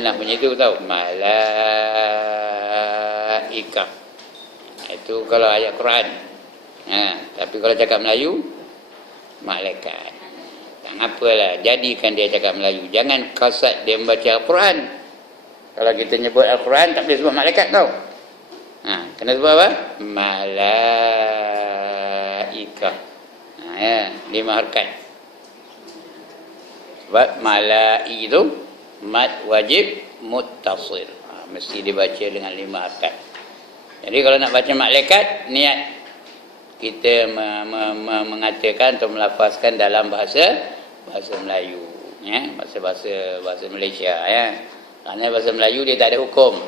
Nahwunya itu tahu, malaikah. Itu kalau ayat Quran. Tapi kalau cakap Melayu, malaikat. Tak apalah, jadikan dia cakap Melayu. Jangan kasat dia membaca Al-Quran. Kalau kita nyebut Al-Quran, tak boleh sebut malaikat tau. Kena sebut apa? Malaikah. 5 harakat. Sebab malai itu mad wajib muttasil. Mesti dibaca dengan 5 harakat. Jadi kalau nak baca malaikat, niat kita mengatakan atau melafazkan dalam bahasa Melayu, bahasa Malaysia, ya. Kerana bahasa Melayu dia tak ada hukum.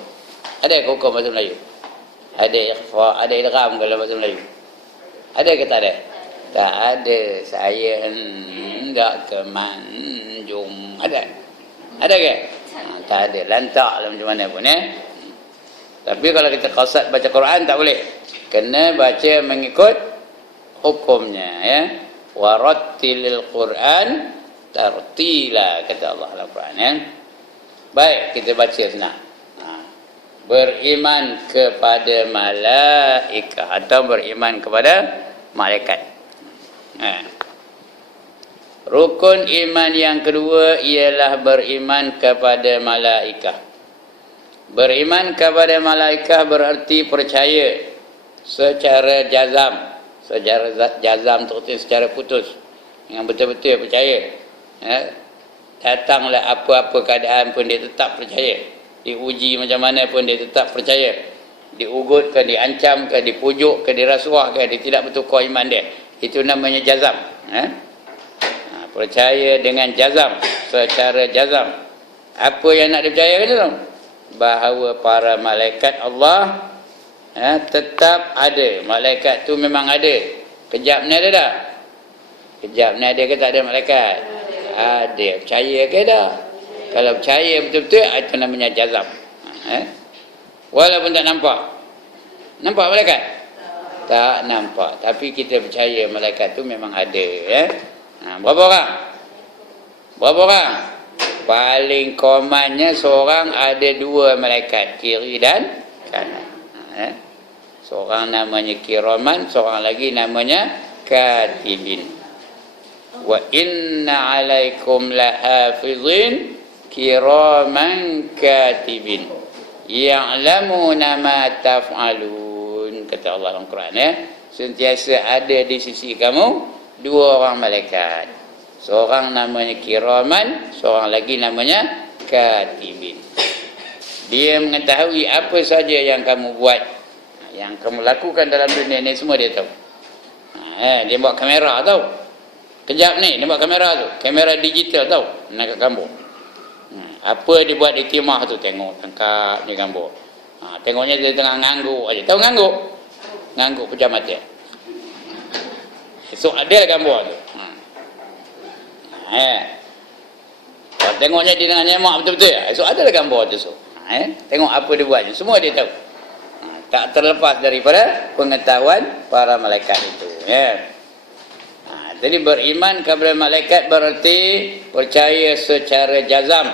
Ada hukum bahasa Melayu? Ada ikhfa, ada idgham kalau bahasa Melayu. Ada ke tak ada? Tak ada. Saya hendak ke Manjung. Ada? Ada ke? Tak ada. Lantak lah macam mana pun, ya. Tapi kalau kita qasad baca Quran tak boleh. Kena baca mengikut hukumnya, ya. Warattilil Quran tartila, kata Allah dalam Quran, ya. Baik, kita baca senang. Beriman kepada malaikat atau beriman kepada malaikat. Rukun iman yang kedua ialah beriman kepada malaikat. Beriman kepada malaikat berarti percaya secara jazam. Secara jazam tu secara putus. Yang betul-betul percaya. Datanglah apa-apa keadaan pun dia tetap percaya. Diuji macam mana pun dia tetap percaya. Diugut ke, diancam ke, dipujuk ke, dirasuah ke, dia tidak bertukar iman dia. Itu namanya jazam. Percaya dengan jazam, secara jazam. Apa yang nak dipercayakan itu? Bahawa para malaikat Allah tetap ada. Malaikat tu memang ada. Kejap ni ada tak? Kejap ni ada ke tak ada malaikat? Ada. Percaya ke tak? Kalau percaya betul-betul, itu namanya jazam. Walaupun tak nampak. Nampak malaikat? Tak nampak. Tapi kita percaya malaikat tu memang ada. Berapa orang? Berapa orang? Paling komannya seorang ada 2 malaikat, kiri dan kanan. Seorang namanya kiraman, seorang lagi namanya katibin. Wa inna alaikum lahafizin kiraman katibin ya'lamuna ma taf'alun, kata Allah dalam Quran, ya. Sentiasa ada di sisi kamu 2 orang malaikat. Seorang namanya kiraman, seorang lagi namanya katibin. Dia mengetahui apa saja yang kamu buat, yang kamu lakukan dalam dunia ni, semua dia tahu. Dia buat kamera tahu. Kejap ni dia buat kamera tu, kamera digital tahu, nak kat gambar. Apa dia buat di timah tu, tengok, tangkap dia gambar. Tengoknya dia tengah ngangguk aja. Tahu ngangguk? Ngangguk pejam mata. Esok ada gambar tu. Kalau tengoknya dia tengah nyemak betul-betul, esok ada gambar tu esok. Tengok apa dia buat, semua dia tahu. Tak terlepas daripada pengetahuan para malaikat itu, ya. Jadi beriman kepada malaikat berarti percaya secara jazam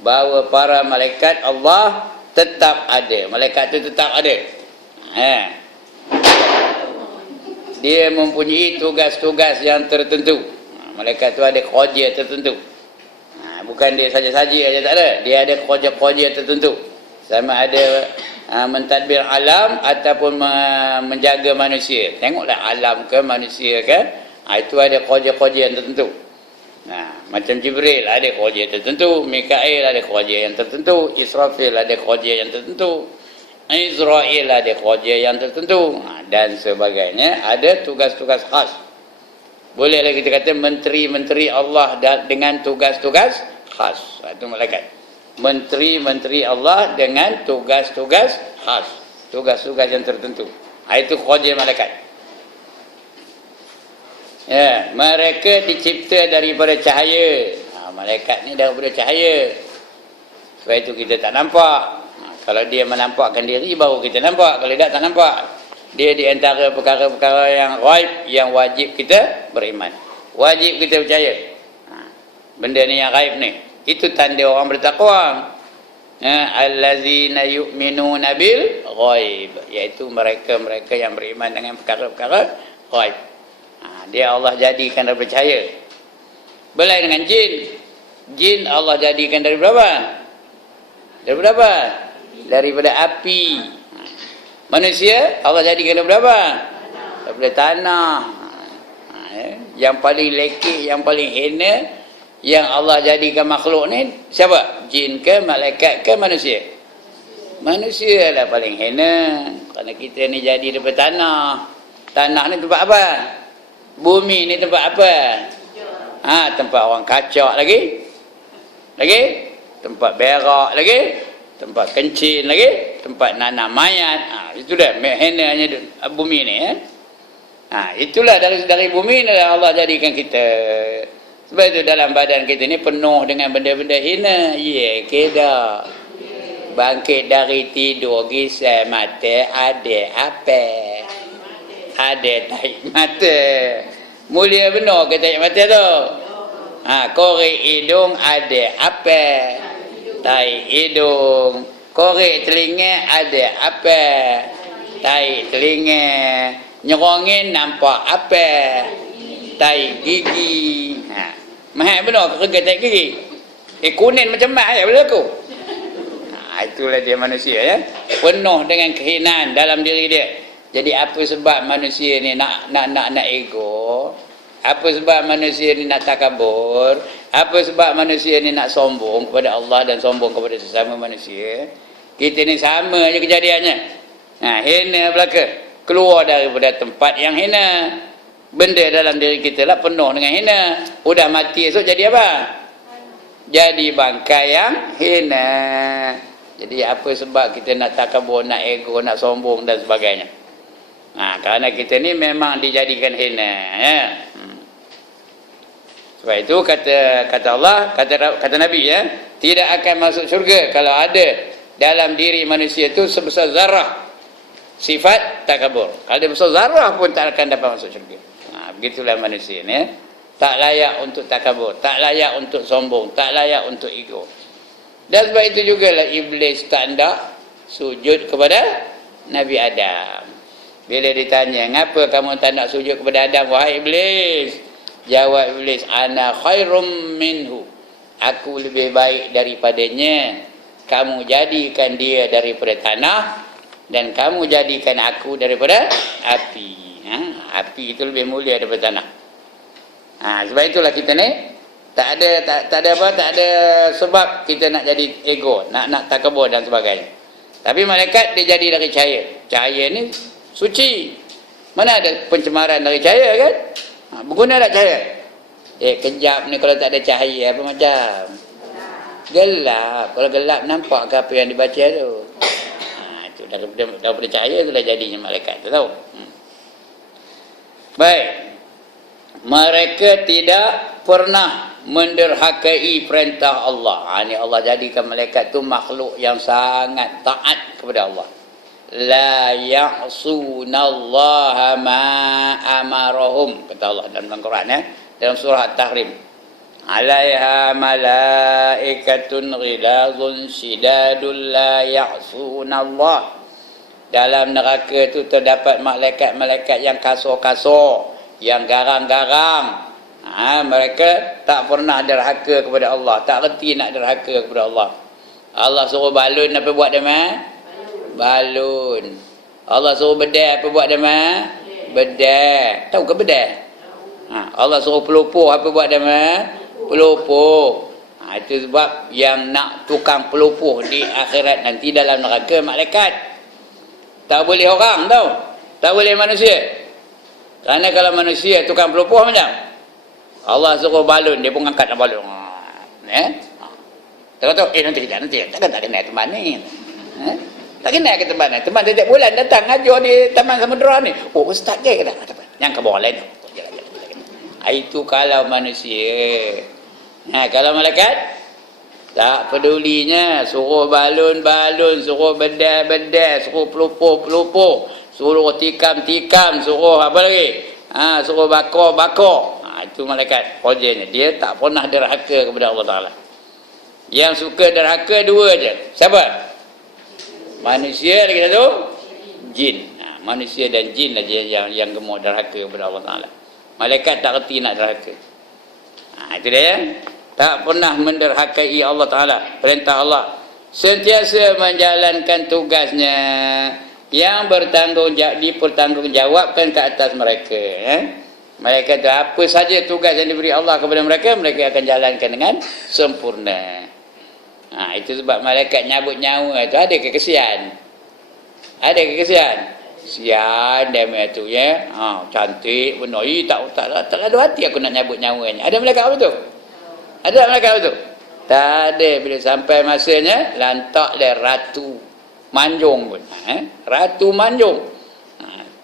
bahawa para malaikat Allah tetap ada. Malaikat itu tetap ada. Dia mempunyai tugas-tugas yang tertentu. Malaikat itu ada kerja tertentu. Bukan dia saja-saja aja, tak ada. Dia ada kerja-kerja tertentu. Sama ada mentadbir alam ataupun menjaga manusia. Tengoklah alam ke manusia ke. Itu ada kerja-kerja yang tertentu. Macam Jibril ada kerja tertentu, Mikail ada kerja yang tertentu, Israfil ada kerja yang tertentu, Israel ada kerja yang tertentu, dan sebagainya. Ada tugas-tugas khas. Bolehlah kita kata menteri-menteri Allah dengan tugas-tugas khas. Itu malaikat. Menteri-menteri Allah dengan tugas-tugas khas. Tugas-tugas yang tertentu. Itu kerja malaikat. Ya, mereka dicipta daripada cahaya. Malaikat ni daripada cahaya. Sebab itu kita tak nampak. Kalau dia menampakkan diri, baru kita nampak. Kalau tak nampak. Dia di antara perkara-perkara yang ghaib, yang wajib kita beriman. Wajib kita percaya. Benda ni yang ghaib ni. Itu tanda orang bertakwa. allazina yu'minuna bil ghaib, iaitu mereka-mereka yang beriman dengan perkara-perkara ghaib. Dia Allah jadikan dari percaya. Belai dengan jin. Jin Allah jadikan dari berapa? Dari berapa? Daripada api. Manusia Allah jadikan dari berapa? Daripada tanah. Yang paling lekeh, yang paling hina yang Allah jadikan makhluk ni siapa? Jin ke, malaikat ke, manusia? Manusia lah paling hina. Kerana kita ni jadi daripada tanah. Tanah ni tempat apa? Bumi ni tempat apa? Tempat orang kacak lagi. Tempat berak lagi. Tempat kencing lagi. Tempat nanam mayat. Itu dah henanya bumi ni. Itulah dari bumi ni Allah jadikan kita. Sebab itu dalam badan kita ni penuh dengan benda-benda hina. Kedah. Bangkit dari tidur, gisai mata, ada apa? Ada tahi mata. Mulia benar ke tahi mata tu? Korek hidung ada apa? Tahi hidung. Korek telinga ada apa? Tahi telinga. Nyerongin nampak apa? Tai gigi. Mahal benar kerja tai gigi. Kuning macam mat ya berlaku. Itulah dia manusia ya. Penuh dengan kehinaan dalam diri dia. Jadi apa sebab manusia ni nak ego? Apa sebab manusia ni nak takabur? Apa sebab manusia ni nak sombong kepada Allah dan sombong kepada sesama manusia? Kita ni sama aja kejadiannya. Hina belaka. Keluar daripada tempat yang hina. Benda dalam diri kita lah penuh dengan hina. Udah mati esok jadi apa? Jadi bangkai yang hina. Jadi apa sebab kita nak takabur, nak ego, nak sombong dan sebagainya? Kerana kita ni memang dijadikan hina ya. Sebab itu kata Allah, kata Nabi ya, tidak akan masuk syurga kalau ada dalam diri manusia itu sebesar zarah sifat takabur. Kalau dia besar zarah pun tak akan dapat masuk syurga. Begitulah manusia ni ya. Tak layak untuk takabur, tak layak untuk sombong, tak layak untuk ego. Dan sebab itu jugalah iblis tak nak sujud kepada Nabi Adam. Bila ditanya, "Ngapa kamu tak nak sujud kepada Adam wahai iblis?" Jawab iblis, "Ana khairum minhu." Aku lebih baik daripadanya. Kamu jadikan dia daripada tanah dan kamu jadikan aku daripada api. Api itu lebih mulia daripada tanah. Sebab itulah kita ni tak ada sebab kita nak jadi ego, nak takabur dan sebagainya. Tapi malaikat dia jadi dari cahaya. Cahaya ni suci. Mana ada pencemaran dari cahaya kan? Berguna tak cahaya? Kejap ni kalau tak ada cahaya apa macam? Gelap. Kalau gelap nampak ke apa yang dibaca tu? Itu daripada cahaya itulah jadinya malaikat tu tahu. Baik. Mereka tidak pernah menderhakai perintah Allah. Ini Allah jadikan malaikat tu makhluk yang sangat taat kepada Allah. La ya'sunallaha ma amarahum, kata Allah dalam Al-Quran ya, dalam surah At-Tahrim. Alaiha malaikatun ghilazun shidadun la ya'sunallah. Dalam neraka tu terdapat malaikat-malaikat yang kasar-kasar, yang garang-garang. Mereka tak pernah derhaka kepada Allah, tak reti nak derhaka kepada Allah. Allah suruh balun apa buat dia balun. Allah suruh bedai apa buat dia bedai. Tahu ke bedai? Allah suruh pelupuh apa buat dia pelupuh. Itu sebab yang nak tukang pelupuh di akhirat nanti dalam neraka malaikat. Tak boleh orang tau. Tak boleh manusia. Kerana kalau manusia tukang pelupuh macam Allah suruh balun, dia pun angkat balun. Tahu nanti takkan tak kena teman ni. Tak kena ke teman ni. Teman setiap bulan datang ajar di Taman Samudera ni. Oh ustaz ke kata. Yang ke bawah lain. Itu kalau manusia. Kalau malaikat tak pedulinya, suruh balun-balun, suruh bedai-bedai, suruh pelupuh-pelupuh, suruh tikam-tikam, suruh apa lagi? Suruh bakar-bakar. Itu malaikat projeknya. Dia tak pernah derhaka kepada Allah Ta'ala. Yang suka derhaka dua je. Siapa? Manusia lagi satu, jin. Manusia dan jin lah yang gemuk derhaka kepada Allah Ta'ala. Malaikat tak reti nak derhaka. Itu dia ya. Tak pernah menderhakai Allah Ta'ala. Perintah Allah. Sentiasa menjalankan tugasnya yang dipertanggungjawabkan ke atas mereka. Mereka itu apa saja tugas yang diberi Allah kepada mereka, mereka akan jalankan dengan sempurna. Itu sebab malaikat nyabut nyawa itu ada kekesian. Ada kekesian. Sian dia tu ya. Cantik benar. Tak ada hati aku nak nyabut nyawanya. Ada malaikat apa tu? Ada malaikat apa tu? Tak ada. Bila sampai masanya, lantak dia ratu manjung pun. Ratu manjung.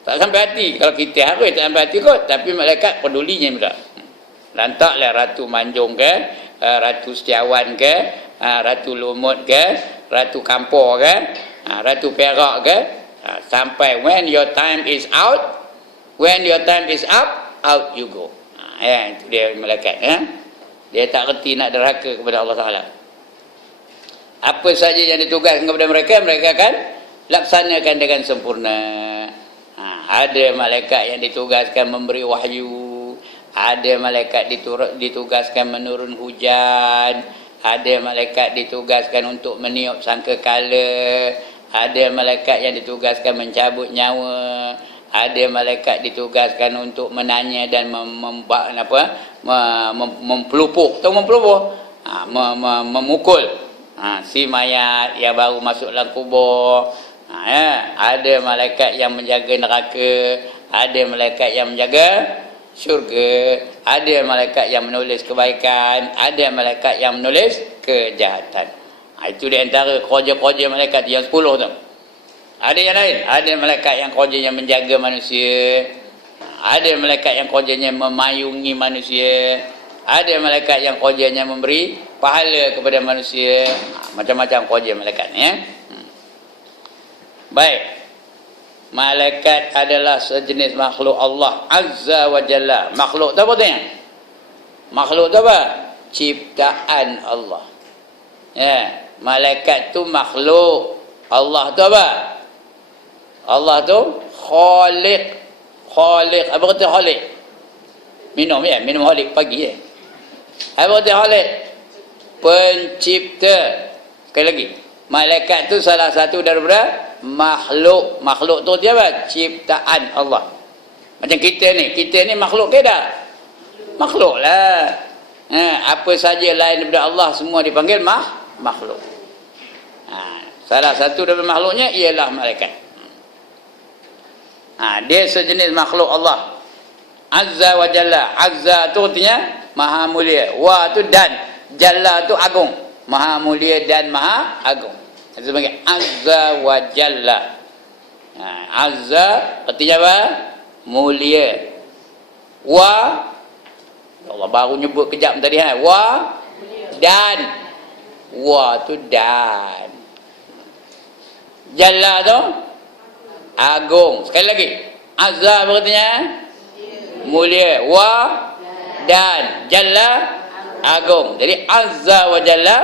Tak sampai hati. Kalau kita harus tak sampai hati kot. Tapi malaikat pedulinya pula. Lantaklah ratu manjung ke, ratu setiawan ke, ratu lumut ke, ratu kampor ke, ratu perak ke, sampai when your time is out, when your time is up, out you go. Itu dia malaikat. Dia tak reti nak derhaka kepada Allah Ta'ala. Apa saja yang ditugaskan kepada mereka, mereka akan laksanakan dengan sempurna. Ada malaikat yang ditugaskan memberi wahyu, ada malaikat ditugaskan menurun hujan, ada malaikat ditugaskan untuk meniup sangkakala, ada malaikat yang ditugaskan mencabut nyawa, ada malaikat ditugaskan untuk menanya dan mempelupuk, tahu mempelupuk? Memukul si mayat yang baru masuk dalam kubur. Ada malaikat yang menjaga neraka, ada malaikat yang menjaga syurga, ada malaikat yang menulis kebaikan, ada malaikat yang menulis kejahatan. Itu di antara kerja-kerja malaikat yang 10 tu. Ada yang lain, ada malaikat yang kerjanya menjaga manusia, ada malaikat yang kerjanya memayungi manusia, ada malaikat yang kerjanya memberi pahala kepada manusia. Macam-macam kerja malaikat ni ya. Baik. Malaikat adalah sejenis makhluk Allah Azza wa Jalla. Makhluk tu apa tu? Makhluk tu apa? Ciptaan Allah. Ya, malaikat tu makhluk. Allah tu apa? Allah tu khaliq. Khaliq. Apa kata khaliq? Minum ya, minum khaliq pagi ya. Apa kata khaliq? Pencipta. Sekali lagi. Malaikat tu salah satu daripada makhluk. Makhluk tu dia apa? Ciptaan Allah. Macam kita ni makhluk ke tak? Makhluk lah. Apa saja lain daripada Allah semua dipanggil makhluk. Salah satu daripada makhluknya ialah malaikat. Dia sejenis makhluk Allah Azza wa Jalla. Azza tu artinya maha mulia, wa tu dan, Jalla tu agung. Maha mulia dan maha agung. Itu sebagai Azza wa Jalla. Azza artinya apa? Mulia. Wa, Allah baru nyebut kejap tadi wa dan. Wa tu dan. Jalla tu agung. Sekali lagi. Azza artinya mulia. Wa dan. Jalla agung. Jadi Azza wa Jalla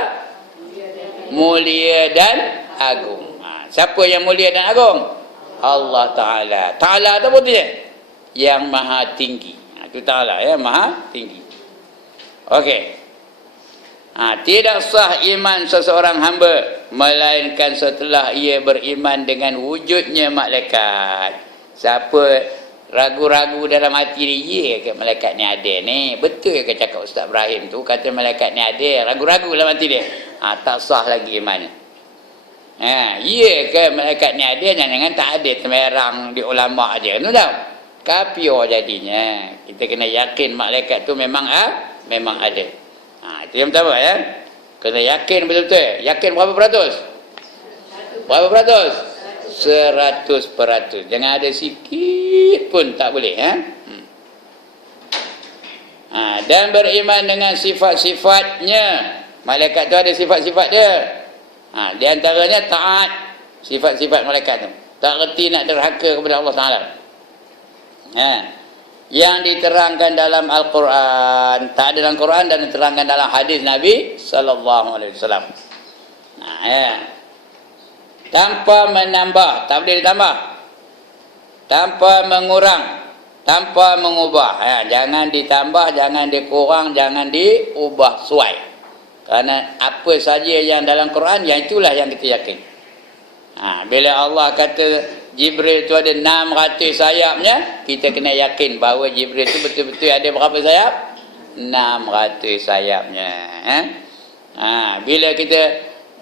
mulia dan agung. Siapa yang mulia dan agung? Allah Ta'ala. Ta'ala tu apa dia? Yang maha tinggi. Itu Ta'ala ya, maha tinggi. Okey. Tidak sah iman seseorang hamba melainkan setelah ia beriman dengan wujudnya malaikat. Siapa ragu-ragu dalam hati dia, ke malaikat ni ada ni? Betul ke cakap Ustaz Ibrahim tu, kata malaikat ni ada? Ragu-ragu dalam hati dia. Tak sah lagi iman. Ya ke malaikat ni ada? Jangan-jangan tak ada, temerang di ulama aja. Tu tahu? Kapio jadinya. Kita kena yakin malaikat tu memang ada. Itu yang pertama ya. Kena yakin betul-betul. Yakin berapa peratus? Berapa peratus? 100%. Jangan ada sikit pun tak boleh ya. Dan beriman dengan sifat-sifatnya. Malaikat tu ada sifat-sifat dia. Di antaranya taat. Sifat-sifat malaikat tu. Tak reti nak derhaka kepada Allah Ta'ala. yang diterangkan dalam Al-Quran, tak ada dalam Quran dan diterangkan dalam hadis Nabi sallallahu alaihi wasallam. Nah, ya. Tanpa menambah, tak boleh ditambah. Tanpa mengurang, tanpa mengubah. Ya, jangan ditambah, jangan dikurang, jangan diubah suai. Kerana apa saja yang dalam Quran, yang itulah yang kita yakin. Bila Allah kata Jibril itu ada 600 sayapnya, kita kena yakin bahawa Jibril itu betul-betul ada berapa sayap? 600 sayapnya. Bila kita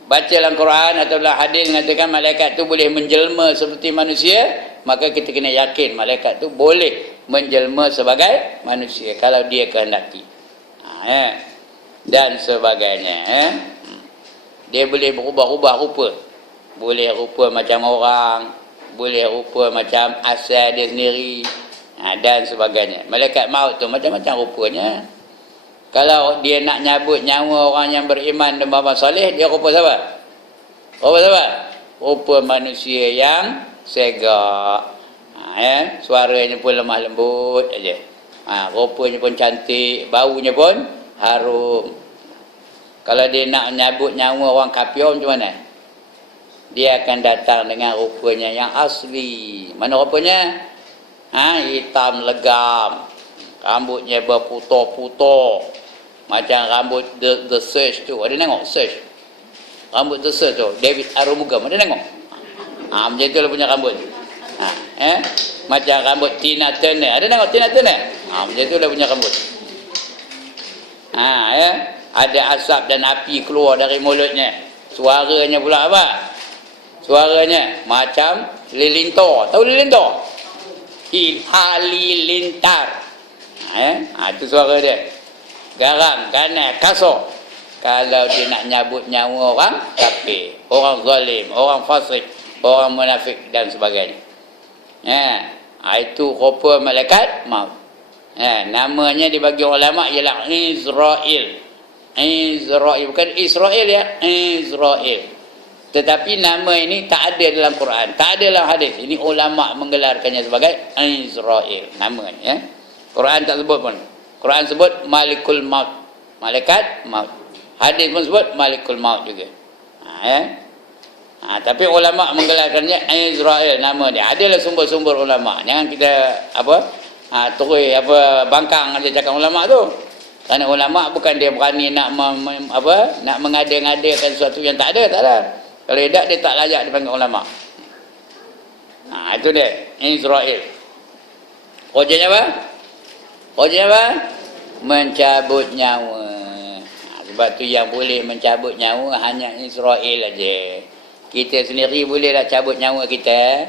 baca dalam Quran atau dalam hadis mengatakan malaikat itu boleh menjelma seperti manusia, maka kita kena yakin malaikat itu boleh menjelma sebagai manusia kalau dia kehendaki. Dan sebagainya. Dia boleh berubah-ubah rupa. Boleh rupa macam orang, boleh rupa macam asal dia sendiri, dan sebagainya. Malaikat maut tu macam-macam rupanya. Kalau dia nak nyabut nyawa orang yang beriman dan beramal soleh, dia rupa siapa? Rupa siapa? Rupa manusia yang segak. Suaranya pun lemah lembut aja. Rupanya pun cantik, baunya pun harum. Kalau dia nak nyabut nyawa orang kafir macam mana? Dia akan datang dengan rupanya yang asli. Mana rupanya? Hitam legam. Rambutnya berputar-putar. Macam rambut The Search tu. Ada tengok Search? Rambut The Search tu. David Arumugam. Ada tengok? Macam itulah punya rambut. Macam rambut Tina Turner. Ada tengok Tina Turner? Macam itulah punya rambut. Ada asap dan api keluar dari mulutnya. Suaranya pula apa? Suaranya macam lilintar. Tahu lilintar? Halilintar. Itu suara dia. Garam, ganas, kasar. Kalau dia nak nyabut nyawa orang kafir, orang zalim, orang fasik, orang munafik dan sebagainya. Itu rupa malaikat maut. Namanya dibagi ulama ialah Israel. Israel, bukan Israel ya, Israel. Tetapi nama ini tak ada dalam Quran, tak ada dalam hadis. Ini ulama menggelarkannya sebagai Israel namanya. Quran tak sebut pun. Quran sebut Malikul Maut, malaikat maut. Hadis pun sebut Malikul Maut juga. Tapi ulama menggelarkannya Israel nama dia. Adalah sumber-sumber ulama. Jangan kita terus bangkang ada cakap ulama tu. Kerana ulama bukan dia berani nak nak mengada-ngadakan sesuatu yang tak ada, tak ada. Kalau tidak dia tak layak dipanggil ulama. Itu dia Israel. Kerjanya apa? Kerjanya apa? Mencabut nyawa. Sebab tu yang boleh mencabut nyawa hanya Israel aja. Kita sendiri boleh tak cabut nyawa kita?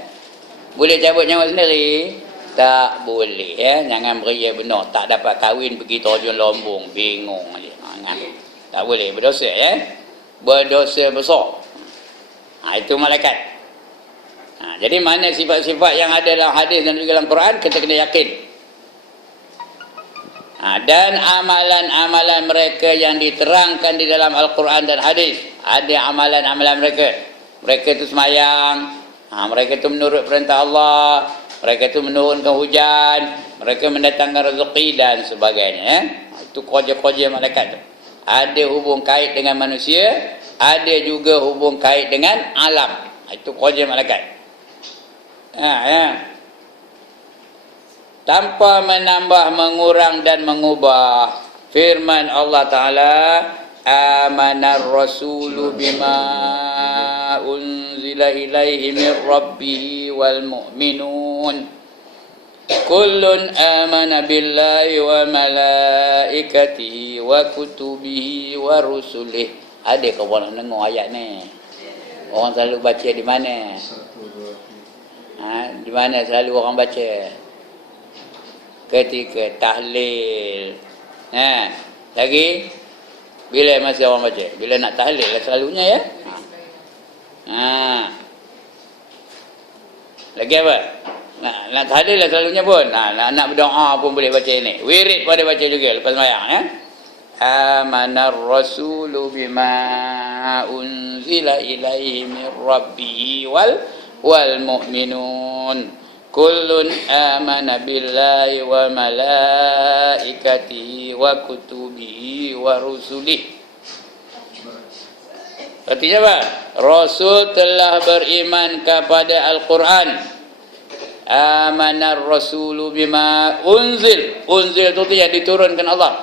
Boleh cabut nyawa sendiri? Tak boleh ya. Jangan beria benar. Tak dapat kahwin pergi terjun lombong. Bingung aja. Tak boleh. Berdosa ya. Berdosa besar. Itu malaikat. Jadi mana sifat-sifat yang ada dalam hadis dan juga dalam Quran, kita kena yakin. Dan amalan-amalan mereka yang diterangkan di dalam Al-Quran dan hadis. Ada amalan-amalan mereka. Mereka itu semayang. Mereka itu menurut perintah Allah. Mereka itu menurunkan hujan. Mereka mendatangkan rezeki dan sebagainya. Itu kerja-kerja malaikat itu. Ada hubung kait dengan manusia. Ada juga hubung kait dengan alam. Itu kerja malaikat. Tanpa menambah, mengurang dan mengubah. Firman Allah Ta'ala, amanar rasulu bima unzila ilaihi min rabbihi wal mu'minun. Kullun amana billahi wa malaikatihi wa kutubihi wa rusulih. Ada kau orang dengar ayat ni? Orang selalu baca di mana? Di mana selalu orang baca? Ketika tahlil. Lagi bila masih orang baca? Bila nak tahlil lah selalunya ya. Lagi apa? Nak tahlil lah selalunya pun. Nak berdoa pun boleh baca ini. Wirid pun ada baca juga lepas sembahyang ya. Amanar rasulu bima unzila ilaihi min rabbihi wal mu'minun kullun amana billahi wa malaikatihi wa kutubihi wa rusulihi. Artinya apa? Rasul telah beriman kepada Al-Quran. Amanar rasulu bima unzil. Unzil itu yang diturunkan Allah.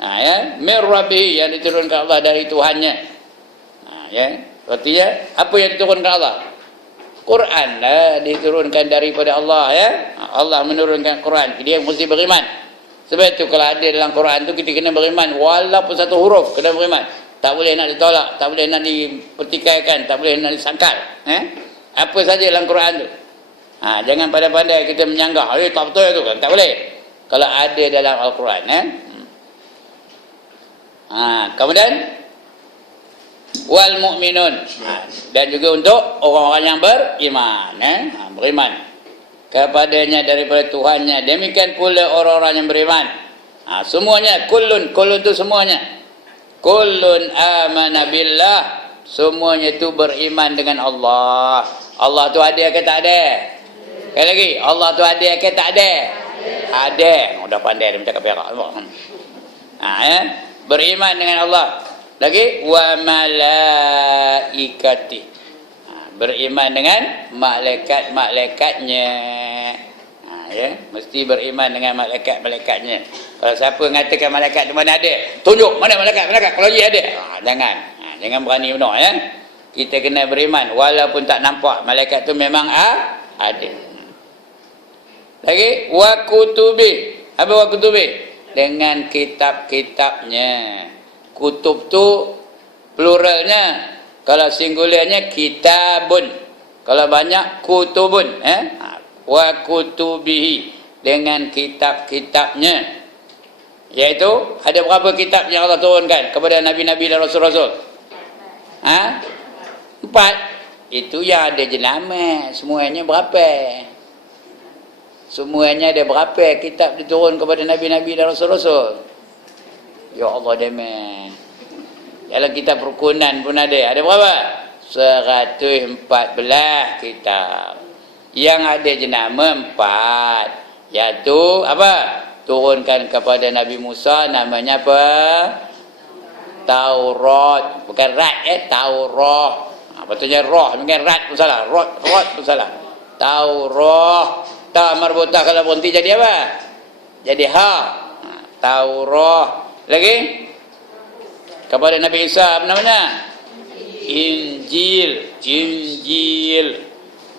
Ya, mir rabbihi, yang diturunkan Allah dari Tuhannya. Ya, artinya apa yang diturunkan Allah? Quran lah diturunkan daripada Allah, ya. Allah menurunkan Quran. Dia mesti beriman. Sebab itu kalau ada dalam Quran tu kita kena beriman walaupun satu huruf kena beriman. Tak boleh nak ditolak, tak boleh nak dipertikaikan, tak boleh nak disangkal. Apa saja dalam Quran tu. Jangan pandai-pandai kita menyanggah, tak betul tu kan. Tak boleh. Kalau ada dalam Al-Quran. Kemudian wal mu'minun. Dan juga untuk orang-orang yang beriman. Beriman kepadanya daripada Tuhannya. Demikian pula orang-orang yang beriman. Semuanya, kullun tu semuanya. Kullun amana billah, semuanya itu beriman dengan Allah. Allah tu ada ke tak ada? Sekali lagi, Allah tu ada ke tak ada? Ada. Dah pandai dia bercakap perak. Beriman dengan Allah. Lagi wa malaikati. Beriman dengan malaikat-malaikatnya. Mesti beriman dengan malaikat-malaikatnya. Kalau siapa mengatakan malaikat di mana ada, tunjuk mana malaikat. Kalau dia ada, jangan berani benar, ya. Kita kena beriman walaupun tak nampak malaikat tu memang ada. Lagi wa kutubi. Apa wa kutubi? Dengan kitab-kitabnya. Kutub tu pluralnya. Kalau singularnya kitabun. Kalau banyak kutubun, wa kutubihi, dengan kitab-kitabnya. Iaitu ada berapa kitab yang Allah turunkan kepada nabi-nabi dan rasul-rasul? 4. Itu yang ada jenama. Semuanya berapa? Semuanya ada berapa kitab diturun kepada nabi-nabi dan rasul-rasul? Ya Allah, demi. Dalam kitab rukunan pun ada. Ada berapa? 114 kitab. Yang ada jenama 4. Iaitu apa? Turunkan kepada Nabi Musa, namanya apa? Taurat. Bukan rat, Taurat. Betulnya roh, bukan rat pun salah. Rot pun salah. Taurat. Ta marbutah kalau berhenti jadi apa? Jadi ha. Taurat. Lagi? Kepada Nabi Isa, apa namanya? Injil.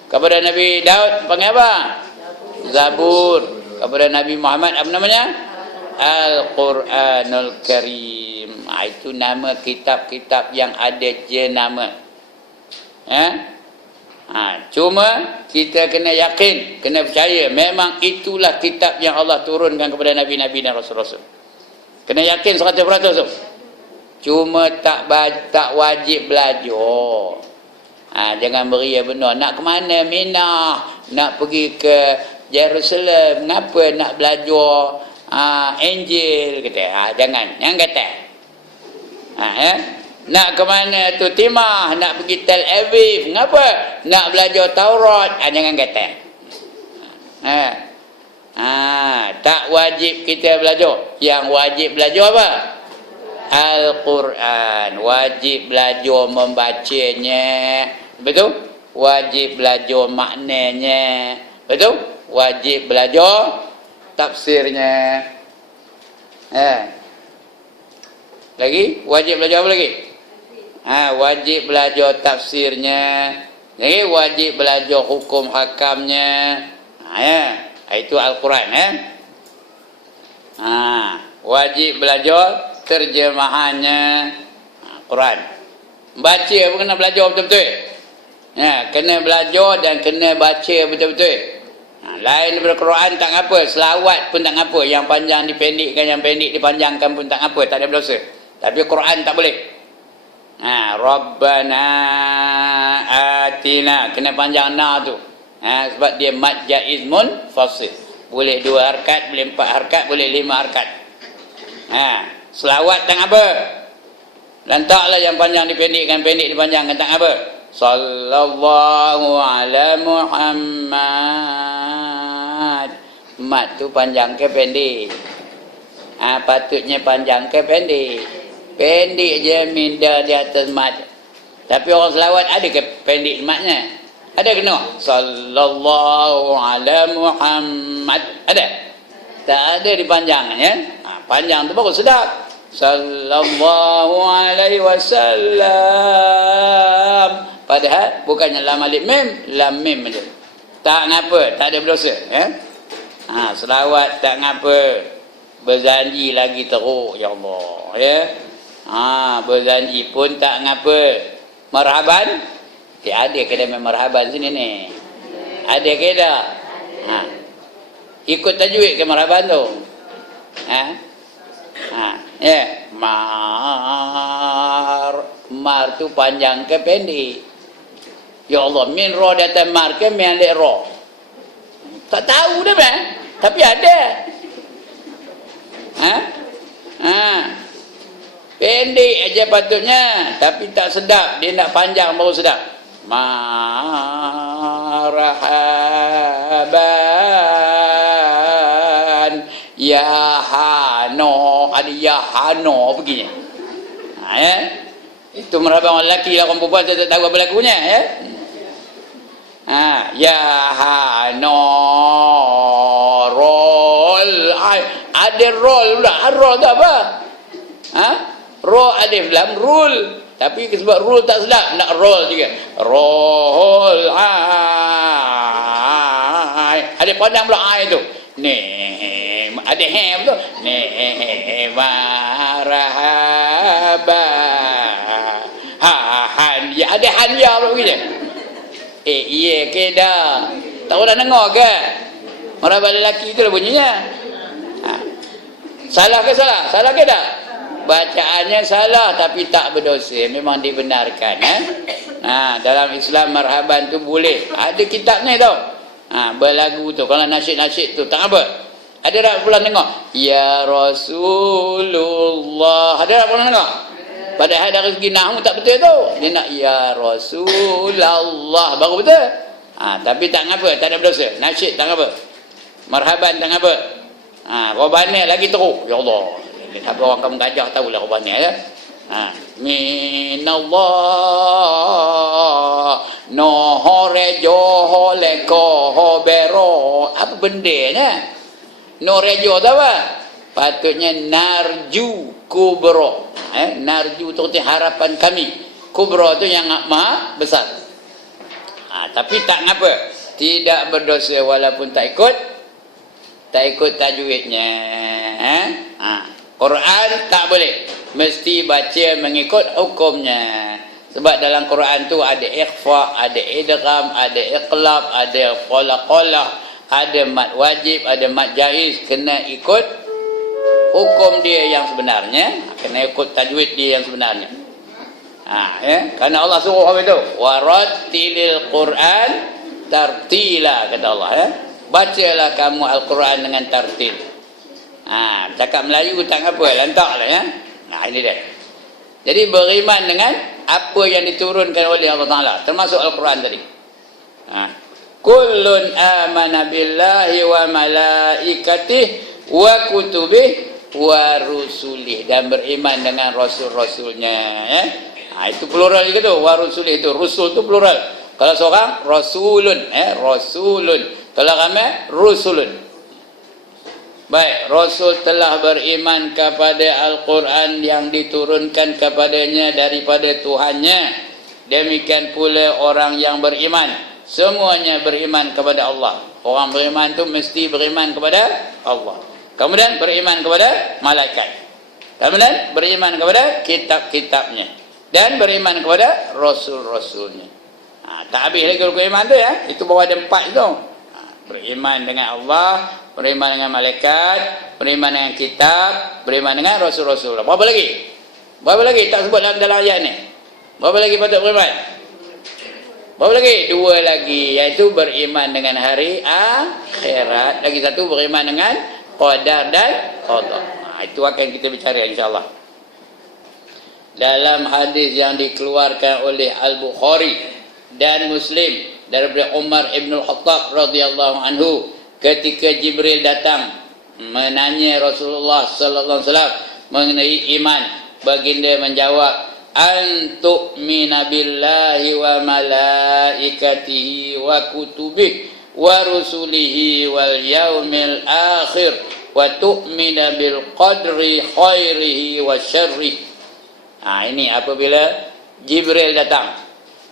Kepada Nabi Daud panggil apa? Zabur. Kepada Nabi Muhammad apa namanya? Al-Quranul Karim. Itu nama kitab-kitab yang ada jenama. Cuma kita kena yakin, kena percaya memang itulah kitab yang Allah turunkan kepada nabi-nabi dan rasul-rasul. Kena yakin 100% tu. Cuma tak wajib belajar. Jangan beria benar. Nak ke mana? Mina. Nak pergi ke Jerusalem. Kenapa nak belajar Injil? Kata. Jangan kata. Nak ke mana tu? Timah. Nak pergi Tel Aviv. Kenapa? Nak belajar Taurat. Jangan kata. Tak wajib kita belajar. Yang wajib belajar apa? Al-Quran. Wajib belajar membacanya. Betul? Wajib belajar maknanya. Betul? Wajib belajar tafsirnya. Lagi? Wajib belajar apa lagi? Wajib belajar tafsirnya. Lagi wajib belajar hukum hakamnya. Itu Al-Quran. Wajib belajar terjemahannya. Quran. Baca pun kena belajar betul-betul. Kena belajar dan kena baca betul-betul. Lain daripada Quran tak apa, selawat pun tak apa, yang panjang dipendekkan, yang pendek dipanjangkan pun tak apa, tak ada berdosa. Tapi Quran tak boleh. Rabbana atina, kena panjang na tu. Sebab dia mad jaiz munfasil. Boleh 2 harakat, boleh 4 harakat, boleh 5 harakat. Selawat tak apa. Lantaklah yang panjang dipendekkan, pendek dipanjangkan, tak apa. Sallallahu ala Muhammad. Mat tu panjang ke pendek? Patutnya panjang ke pendek? Pendek je minda di atas mat. Tapi orang selawat ada ke pendek matnya? Ada ke no? Sallallahu ala Muhammad. Ada? Tak ada dipanjangnya. Panjang tu baru sedap. Sallallahu alaihi wasallam. Padahal bukannya lam alif mim, lam mim aja. Tak ngapa, tak ada berdosa, ya. Selawat tak ngapa. Berzanji lagi teruk, ya Allah, ya. Berzanji pun tak ngapa. Marhaban, ada kedai marhaban sini ni. Ada ke tak? Ikut tajwid ke marhaban tu? Ya, mar tu panjang ke pendek? Ya Allah, min ro datang mar ke min alif ro? Tak tahu dah bang, tapi ada. Pendek aja patutnya, tapi tak sedap. Dia nak panjang baru sedap. Marhaban ya Hano, ada ya Hano begini. Itu marhaban orang lelaki lah, orang perempuan saya tak tahu apa lagunya, ya. Ya Hano roll. Ada roll pula. Roll tu apa? Roll alif lam rul. Tapi sebab rul tak sedap, nak roll juga. Roll ada pandang pula ai tu. Ni ada hem tu. Ni marhaba. Han ya, ada han ya pula begini. Iya ke dah. Tak pernah dengar ke? Marhaba lelaki tu lah bunyinya. Salah ke salah? Salah ke tak? Bacaannya salah tapi tak berdosa, memang dibenarkan. Dalam Islam marhaban tu boleh. Ada kitabnya tau. Berlagu tu, kalau nasyid-nasyid tu tak apa. Ada tak pula dengar? Ya Rasulullah. Ada tak pula dengar? Padahal dari segi nahwu tak betul tu. Dia nak ya Rasulullah baru betul. Tapi tak ngapa, tak ada berdosa. Nasyid tak ngapa. Marhaban tak ngapa. Robannya lagi teruk. Ya Allah. Apa orang kamu gajah tahulah rubannya, ya. Minallah nohore joho leko hobero. Apa bendanya? Norejo tu apa? Patutnya narju kubro. Narju tu harapan kami. Kubro tu yang maha besar. Tapi tak ngapa. Tidak berdosa walaupun tak ikut tajwidnya. Quran tak boleh, mesti baca mengikut hukumnya. Sebab dalam Quran tu ada ikhfa, ada idgham, ada iqlab, ada qalaqalah, ada mat wajib, ada mat jaiz. Kena ikut hukum dia yang sebenarnya, kena ikut tajwid dia yang sebenarnya. Karena Allah suruh apa itu? Warattilil Quran tartila, kata Allah, ya. Bacalah kamu Al-Quran dengan tartil. Cakap Melayu tak apa, lantak lah, ya. Ini dia. Jadi beriman dengan apa yang diturunkan oleh Allah Ta'ala, termasuk Al-Quran tadi. Kullun amana billahi wa malaikatih wa kutubih wa rusulih, dan beriman dengan rasul-rasulnya, ya. Itu plural juga tu. Wa rusulih itu, rusul tu plural. Kalau seorang rasulun, rasulun. Kalau ramai rusulun. Baik, Rasul telah beriman kepada Al-Quran yang diturunkan kepadanya daripada Tuhannya. Demikian pula orang yang beriman. Semuanya beriman kepada Allah. Orang beriman tu mesti beriman kepada Allah. Kemudian beriman kepada malaikat. Kemudian beriman kepada kitab-kitabnya. Dan beriman kepada rasul-rasulnya. Tak habis lagi rukun iman tu, ya. Itu baru ada 4 itu. Beriman dengan Allah, beriman dengan malaikat, beriman dengan kitab, beriman dengan rasul-rasul. Berapa lagi? Berapa lagi tak sebut dalam ayat ni? Berapa lagi patut beriman? Berapa lagi? 2 lagi, iaitu beriman dengan hari akhirat. Lagi satu, beriman dengan qadar dan qada. Itu akan kita bicara insya-Allah. Dalam hadis yang dikeluarkan oleh Al-Bukhari dan Muslim daripada Umar Ibn Al-Khattab radhiyallahu anhu, ketika Jibril datang menanya Rasulullah sallallahu alaihi wasallam mengenai iman, baginda menjawab, antu'mina billahi wa malaikatihi wa kutubihi wa rusulihi wal yaumil akhir wa tu'mina bil qadri khairihi wa syarrihi. Ini apabila Jibril datang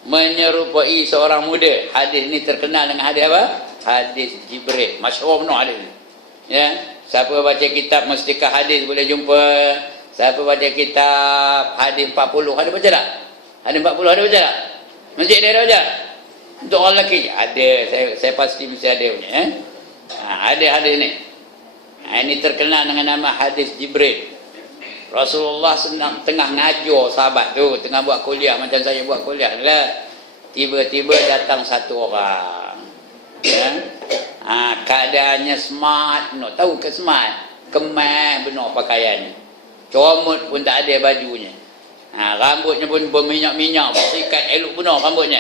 menyerupai seorang muda. Hadis ni terkenal dengan hadis apa? Hadis Jibril. Masyhur benar hadis ni. Ya, siapa baca kitab Mustikah Hadis boleh jumpa. Siapa baca kitab hadis 40 ada baca tak? Hadis 40 ada baca tak? Masjid dia ada baca? Untuk orang lelaki ada, saya pasti mesti ada punya, ada hadis ni. Ini terkenal dengan nama hadis Jibril. Rasulullah tengah ngajar sahabat tu, tengah buat kuliah macam saya buat kuliah lah. Tiba-tiba datang satu orang. Ya. Keadaannya smart, no, tahu ke smart? Kemas benar pakaiannya. Comot pun tak ada bajunya. Rambutnya pun berminyak-minyak, bersikat elok benar rambutnya.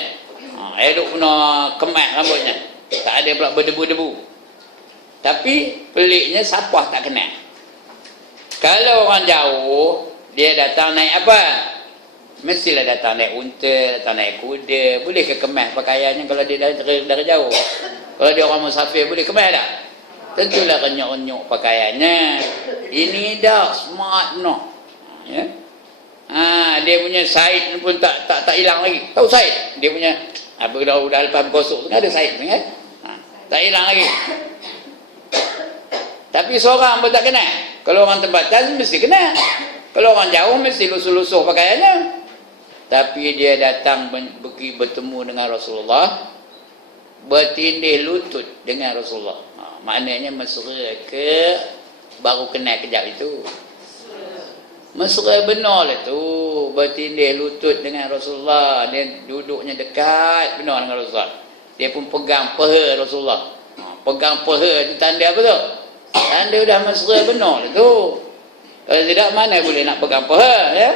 Elok benar kemas rambutnya. Tak ada pula berdebu-debu. Tapi peliknya sapah tak kenal. Kalau orang jauh, dia datang naik apa? Mestilah datang naik unta, datang naik kuda. Boleh ke kemas pakaiannya kalau dia dari jauh? Kalau dia orang musafir, boleh kemas tak? Tentulah renyuk-renyuk pakaiannya. Ini dah smart no. Ya? Dia punya side pun tak hilang lagi. Tahu side? Dia punya apa dah lepas gosok tu ada side kan? Tak hilang lagi. Tapi seorang pun tak kenal. Kalau orang tempatan mesti kenal. Kalau orang jauh mesti lusuh-lusuh pakaiannya. Tapi dia datang bertemu dengan Rasulullah, bertindih lutut dengan Rasulullah. Maknanya mesra ke baru kenal kejap itu. Mesra benar lah tu, bertindih lutut dengan Rasulullah. Dia duduknya dekat benar dengan Rasulullah. Dia pun pegang peha Rasulullah. Pegang peha itu tanda apa tu? Tanda dah mesra benar lah tu. Kalau tidak mana boleh nak pegang peha ya?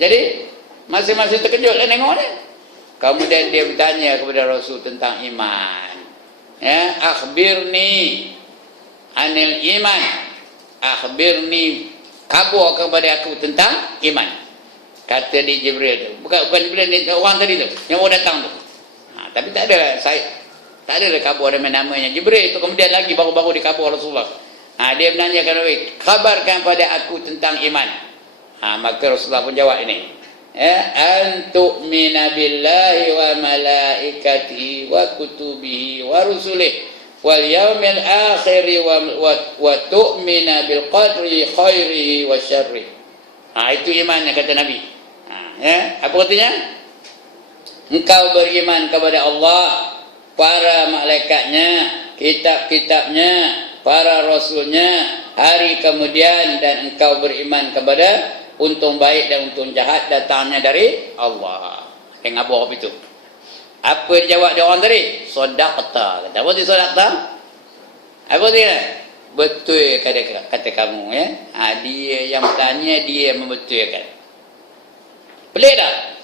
Jadi masing-masing terkejut lah tengok ni. Kemudian dia bertanya kepada Rasul tentang iman. Ya, akhbirni anil iman. Akhbirni, kabar kepada aku tentang iman. Kata di Jibril tu. Bukan Jibril ni, orang tadi tu yang mau datang tu. Tapi tak ada tak ada kabar namanya Jibril itu. Kemudian lagi baru-baru dikabar Rasulullah. Dia menanyakan Nabi, kabarkan pada aku tentang iman. Maka Rasulullah pun jawab ini. Antu'mina billahi wa malaikatihi wa kutubihi wa rusulihi wal yaumil akhiri wa tu'mina bil qadri khairihi wa syarrihi. Itu imannya kata Nabi. Apa artinya? Engkau beriman kepada Allah, para malaikatnya, kitab-kitabnya, para rasulnya, hari kemudian, dan engkau beriman kepada untung baik dan untung jahat datangnya dari Allah. Tengok apa itu? Apa jawab dia orang tadi? Sodaqta. Kata apa tu sodaqta? Apa dia? Betul kata kamu ya. Dia yang bertanya, dia yang membetulkan. Pelik tak?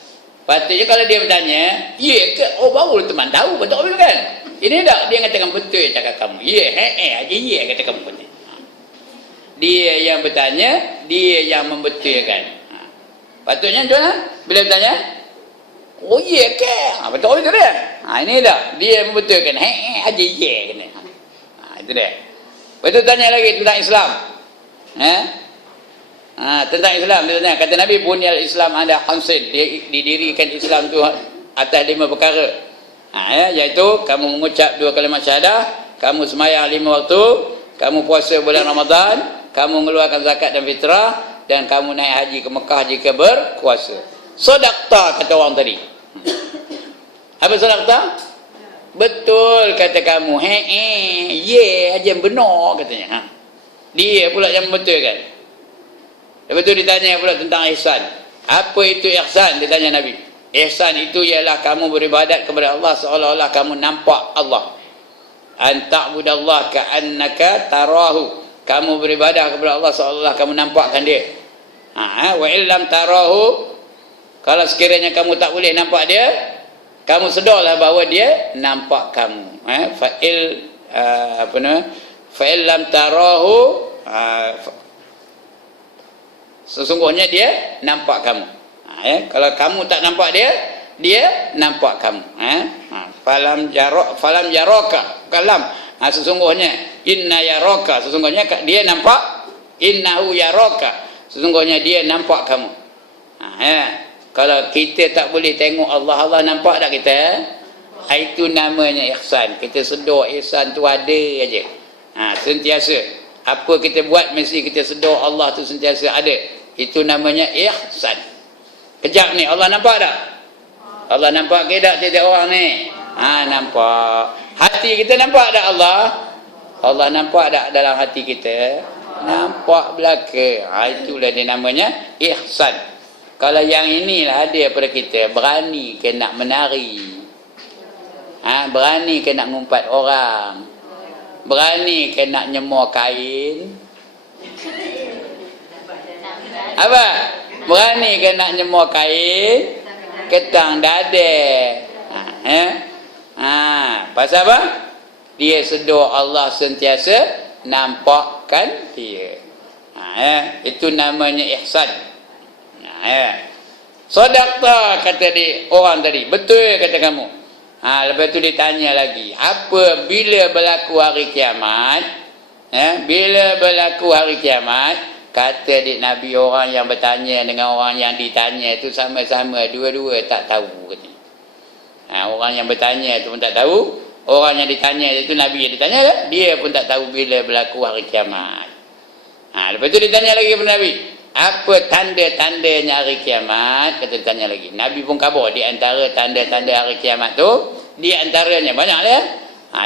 Patutnya kalau dia bertanya, ya ke? Oh baru teman tahu, betul kan? Ini tak, dia katakan betul cakap kamu. Ya, aja ya kata kamu. Dia yang bertanya, dia yang membetulkan. Patutnya tu lah, bila bertanya, oh ya ke? Betul itu dia. Ini tak, dia yang membetulkan. Aja ya kata. Itu dia. Betul tanya lagi tentang Islam. Tentang Islam dia tanya, kata Nabi bunyal Islam ada khamsin, didirikan Islam tu atas 5 perkara. Iaitu kamu mengucap 2 kalimat syahadah, kamu sembahyang 5 waktu, kamu puasa bulan Ramadan, kamu mengeluarkan zakat dan fitrah, dan kamu naik haji ke Mekah jika berkuasa. Sodaqta kata orang tadi. Apa sodaqta? Betul kata kamu. Ye aja benar katanya. Dia pula yang betul kan. Lepas tu ditanya pula tentang ihsan. Apa itu ihsan? Ditanya Nabi. Ihsan itu ialah kamu beribadat kepada Allah seolah-olah kamu nampak Allah. An ta'budallah ka'annaka tarahu. Kamu beribadah kepada Allah seolah-olah kamu nampakkan dia. Wa illam tarahu, kalau sekiranya kamu tak boleh nampak dia, kamu sedarlah bahawa dia nampak kamu. Fa illam tarahu, sesungguhnya dia nampak kamu. Kalau kamu tak nampak dia, dia nampak kamu. Falam yaraka kalam. Sesungguhnya inna yaraka, sesungguhnya dia nampak. Innahu yaraka, sesungguhnya dia nampak kamu. Kalau kita tak boleh tengok Allah, Allah nampak tak kita? Itu namanya ihsan. Kita sedar ihsan tu ada aja. Sentiasa apa kita buat mesti kita sedar Allah tu sentiasa ada. Itu namanya ihsan. Kejap ni Allah nampak tak? Allah nampak ke tak tiap-tiap orang ni? Nampak. Hati kita nampak tak Allah? Allah nampak tak dalam hati kita? Nampak belaka. Itulah dia namanya ihsan. Kalau yang inilah ada pada kita, berani ke nak menari, berani ke nak ngumpat orang, berani ke nak nyemur kain, apa? Berani ke nak nyemur kain, ketang dada. Pasal apa? Dia sedar Allah sentiasa nampakkan dia. Itu namanya ihsan. Sadaqta, kata dia orang tadi, betul kata kamu. Lepas tu ditanya lagi, apa bila berlaku hari kiamat? Bila berlaku hari kiamat, kata dia Nabi, orang yang bertanya dengan orang yang ditanya itu sama-sama, dua-dua tak tahu kata. Orang yang bertanya itu pun tak tahu, orang yang ditanya itu Nabi yang ditanya, dia pun tak tahu bila berlaku hari kiamat. Lepas tu ditanya lagi kepada Nabi, apa tanda-tandanya hari kiamat? Kata ditanya lagi. Nabi pun khabar di antara tanda-tanda hari kiamat tu, di antaranya banyak lah.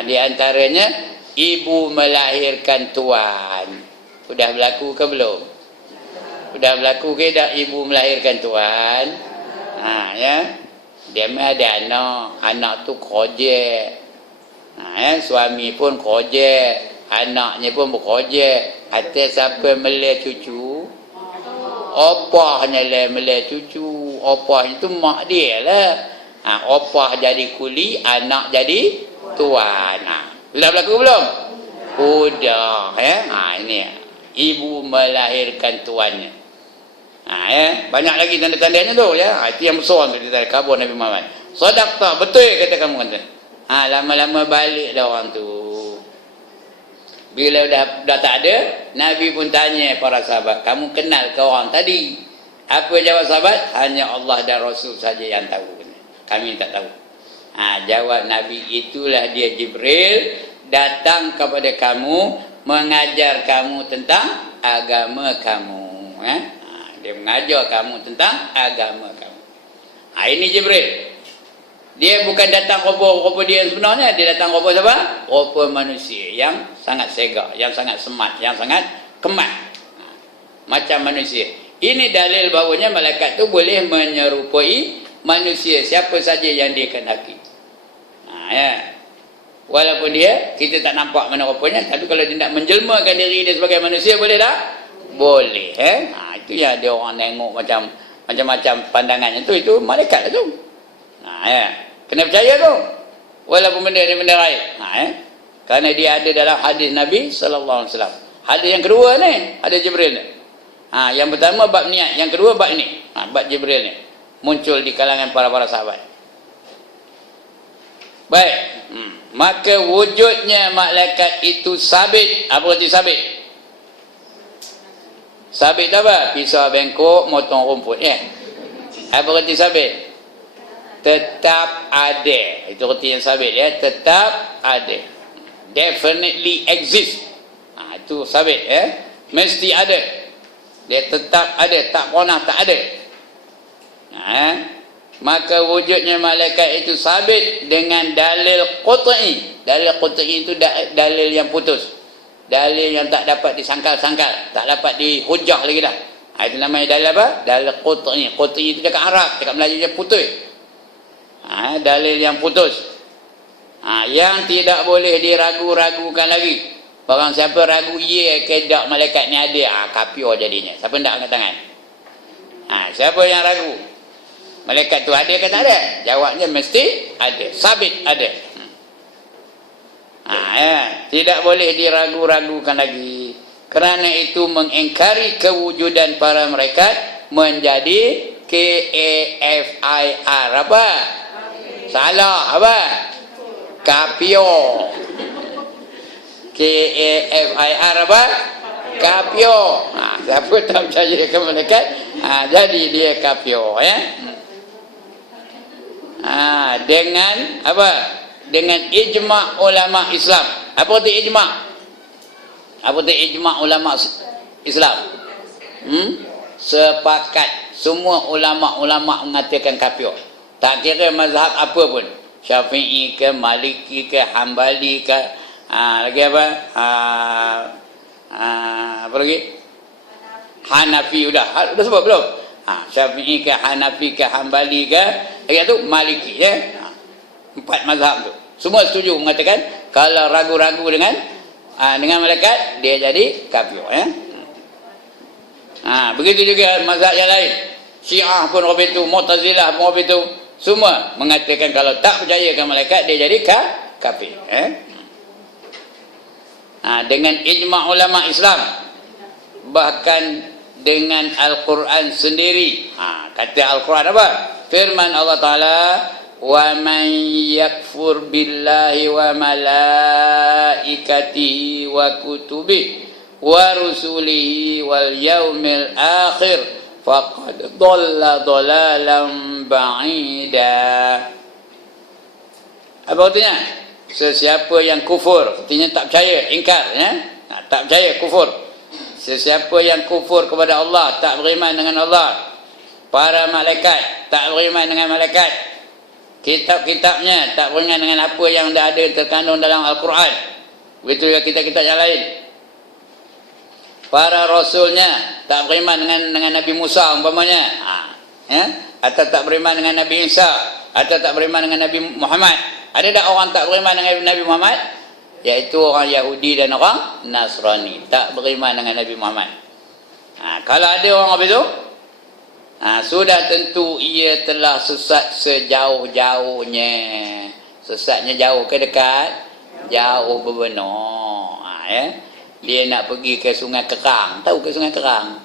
Di antaranya ibu melahirkan tuan. Sudah berlaku ke belum? Sudah berlaku ke tak ibu melahirkan tuan? Dia mah ada anak tu kerja. Suami pun kerja, anaknya pun bekerja. Atas siapa melih cucu? Opahnya lah melih cucu. Opah itu mak dia lah. Opah jadi kuli, anak jadi tuan. Sudah berlaku belum? Sudah. Ini ibu melahirkan tuannya. Banyak lagi tanda-tandanya tu ya. Itu yang besar tu kita khabar Nabi Muhammad. Sadaqta, betul kata kamu kata. Lama-lama balik dah orang tu. Bila dah tak ada, Nabi pun tanya para sahabat, kamu kenal ke orang tadi? Apa jawab sahabat? Hanya Allah dan Rasul saja yang tahu. Kami tak tahu. Jawab Nabi, itulah dia Jibril datang kepada kamu, mengajar kamu tentang agama kamu. Dia mengajar kamu tentang agama kamu. Ini Jibril. Dia bukan datang rupa dia sebenarnya, dia datang rupa siapa? Rupa manusia yang sangat segak, yang sangat smart, yang sangat kemas. Macam manusia. Ini dalil bahawanya malaikat tu boleh menyerupai manusia siapa saja yang dia kehendaki. Walaupun kita tak nampak mana rupanya, tapi kalau dia nak menjelmakan diri dia sebagai manusia, boleh tak? Boleh. Itu yang dia orang tengok macam-macam pandangannya tu, itu malaikat lah tu. Kena percaya tu. Walaupun benda ni benda raib. Kerana dia ada dalam hadis Nabi sallallahu alaihi wasallam. Hadis yang kedua ni, hadis Jibril ni. Yang pertama bab niat, yang kedua bab ni. Bab Jibril ni muncul di kalangan para sahabat. Baik. Maka wujudnya malaikat itu sabit. Apa arti sabit? Sabit apa? Pisau bengkok, motong rumput. Apa arti sabit? Tetap ada. Itu arti yang sabit ya. Tetap ada. Definitely exist. Itu sabit ya. Mesti ada. Dia tetap ada. Tak pernah tak ada. Maka wujudnya malaikat itu sabit dengan dalil qut'i. Dalil qut'i itu dalil yang putus. Dalil yang tak dapat disangkal-sangkal. Tak dapat dihujah lagi dah. Itu namanya dalil apa? Dalil qut'i. Qut'i itu cakap Arab. Cakap Melayu dia putus. Dalil yang putus. Yang tidak boleh diragu-ragukan lagi. Barang siapa ragu ye ke tak malaikat ni ada, kafir jadinya. Siapa nak angkat tangan? Siapa yang ragu? Malaikat tu ada ke tak ada? Jawabnya mesti ada. Sabit ada. Tidak boleh diragu-ragukan lagi. Kerana itu mengingkari kewujudan para malaikat menjadi KAFIR apa? Salah apa? Kapio. KAFIR apa? Kapio. Siapa tak percaya ke malaikat? Jadi dia kapio ya. Dengan apa? Dengan ijma' ulama Islam. Apa itu ijma'? Apa itu ijma' ulama Islam? Sepakat. Semua ulama-ulama mengatakan kafir. Tak kira mazhab apa pun. Syafi'i ke, Maliki ke, Hambali ke, lagi apa? Apa lagi? Hanafi sudah sebut belum? Syafi'i ke, Hanafi ke, Hambali ke, lagi tu Maliki ya. 4 mazhab tu. Semua setuju mengatakan kalau ragu-ragu dengan malaikat dia jadi kafir ya. Begitu juga mazhab yang lain. Syiah pun begitu, Mu'tazilah pun begitu. Semua mengatakan kalau tak percaya ke malaikat dia jadi kafir dengan ijma' ulama Islam. Bahkan dengan Al-Quran sendiri. Kata Al-Quran apa? Firman Allah Ta'ala, wa man yakfur billahi wa malaikatihi wa kutubihi wa rusulihi wal yaumil akhir faqad dhalla dhalalan ba'ida. Apa artinya? Sesiapa yang kufur, artinya tak percaya, ingkar ya? Tak percaya, kufur. Sesiapa yang kufur kepada Allah, tak beriman dengan Allah, para malaikat, tak beriman dengan malaikat, kitab-kitabnya, tak beriman dengan apa yang dah ada terkandung dalam Al-Quran, begitu juga kitab-kitab yang lain, para rasulnya, tak beriman dengan Nabi Musa umpamanya, atau tak beriman dengan Nabi Isa, atau tak beriman dengan Nabi Muhammad. Ada tak orang tak beriman dengan Nabi Muhammad? Iaitu orang Yahudi dan orang Nasrani, tak beriman dengan Nabi Muhammad. Kalau ada orang apa itu, sudah tentu ia telah sesat sejauh-jauhnya. Sesatnya jauh ke dekat? Jauh berbenar. Dia nak pergi ke Sungai Kerang. Tahu ke Sungai Kerang?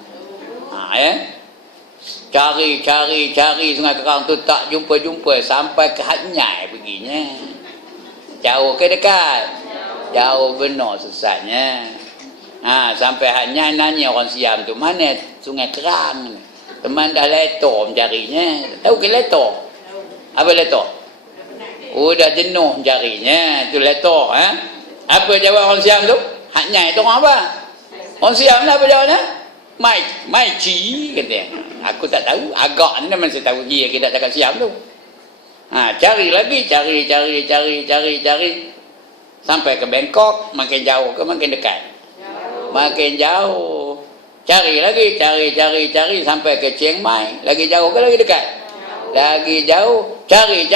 Cari Sungai Kerang tu tak jumpa-jumpa. Sampai ke Hatnyai perginya. Jauh ke dekat? Jauh benar sesatnya. Sampai Hatnyai nanya orang Siam tu, mana Sungai Kerang? Teman dah letor mencarinya. Tahu ke letor? Apa letor? Dah jenuh mencarinya. Tu letor. Apa jawab orang Siam tu? Hatnyai tu orang apa? Orang Siam lah apa jawabnya? Mai ci katanya. Aku tak tahu. Agak ni memang saya tahu dia kita cakap Siam tu. Cari lagi, cari. Sampai ke Bangkok, makin jauh ke makin dekat? Makin jauh. Cari lagi, cari sampai ke Chiang Mai. Lagi jauh ke lagi dekat? Lagi jauh. Cari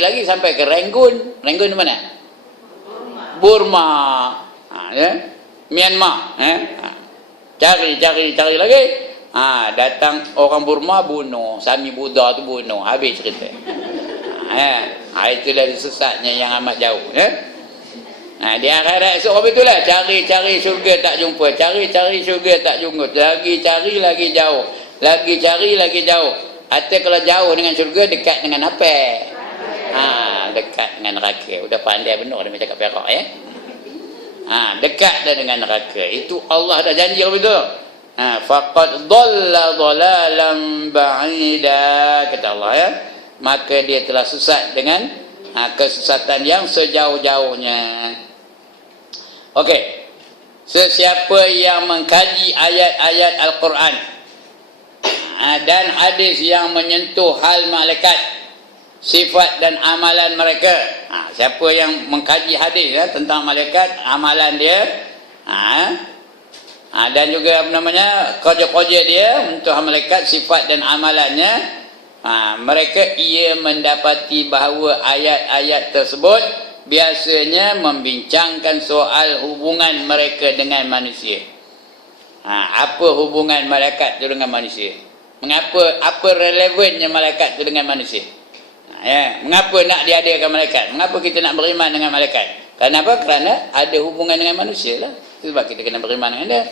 lagi sampai ke Rangoon. Rangoon mana? Burma. Myanmar. Cari lagi. Datang orang Burma bunuh. Sami Buddha tu bunuh. Habis cerita. Itulah sesatnya yang amat jauh. Di akhirat esok apa itulah. Cari syurga tak jumpa. Cari syurga tak jumpa. Lagi cari lagi jauh. Lagi cari lagi jauh. Atau kalau jauh dengan syurga, dekat dengan apa? Dekat dengan neraka. Udah pandai benar dia cakap Perak dekat dah dengan neraka. Itu Allah dah janji begitu. Faqad dhalla dhalalan ba'ida, kata Allah ya. Maka dia telah sesat dengan kesesatan yang sejauh-jauhnya. Okey. Sesiapa yang mengkaji ayat-ayat Al-Quran dan hadis yang menyentuh hal malaikat, sifat dan amalan mereka. Siapa yang mengkaji hadis tentang malaikat, amalan dia, dan juga apa namanya, kerja-kerja dia untuk malaikat, sifat dan amalannya, mereka ia mendapati bahawa ayat-ayat tersebut biasanya membincangkan soal hubungan mereka dengan manusia. Apa hubungan malaikat itu dengan manusia? Apa relevannya malaikat itu dengan manusia? Ya, mengapa nak diadakan malaikat? Mengapa kita nak beriman dengan malaikat? Kenapa? Kerana ada hubungan dengan manusia lah. Sebab kita kena beriman dengan dia.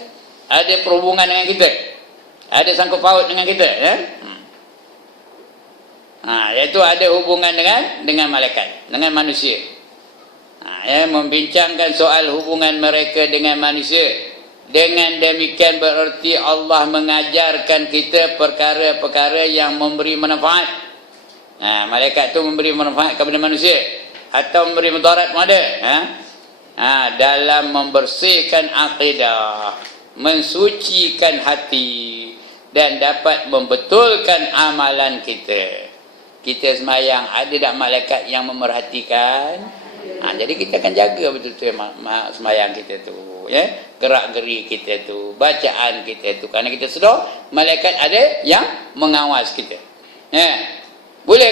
Ada perhubungan dengan kita. Ada sangkut paut dengan kita. Ya? Iaitu ada hubungan dengan malaikat, dengan manusia. Membincangkan soal hubungan mereka dengan manusia. Dengan demikian bererti Allah mengajarkan kita perkara-perkara yang memberi manfaat. Malaikat tu memberi manfaat kepada manusia atau memberi mudarat pada dalam membersihkan akidah, mensucikan hati dan dapat membetulkan amalan kita. Kita semayang, ada tak malaikat yang memerhatikan? Jadi kita akan jaga betul-betul semayang kita tu, ya, gerak-geri kita tu, bacaan kita tu, kerana kita sedar malaikat ada yang mengawas kita. Ya, boleh